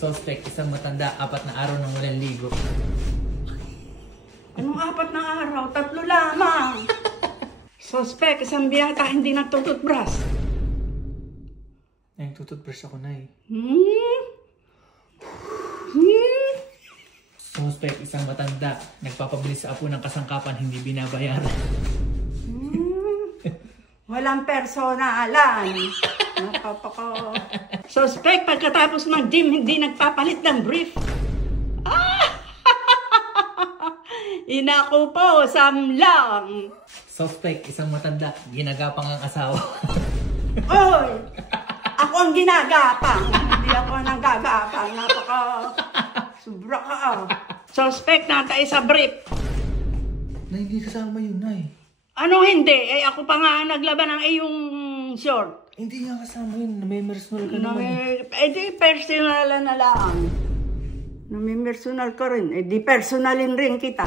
Suspect, isang matanda, 4 na araw nang walang ligo. Anong 4 na araw? 3 lamang. Suspect, isang biyata hindi nagtututbrush. Ay, tututbrush ako na eh. Suspect, isang matanda, nagpapabili sa apo ng kasangkapan, hindi binabayaran. Walang personalan. Napapako. Suspect, pagkatapos ng gym, hindi nagpapalit ng brief. Inako po, samlang. Suspect, isang matanda, ginagapang ang asawa. Oy! Ako ang ginagapang. Hindi ako nanggagapang. Napaka... Sobra ka Suspect, natay sa brief. Na hindi kasama yun, Nay. Ano hindi? Eh, ako pa nga naglaban ng iyong short. Hindi nga kasama yun. May-personal ka naman. Eh, di personal na lang. Nami-personal ka rin. Eh, di personalin rin kita.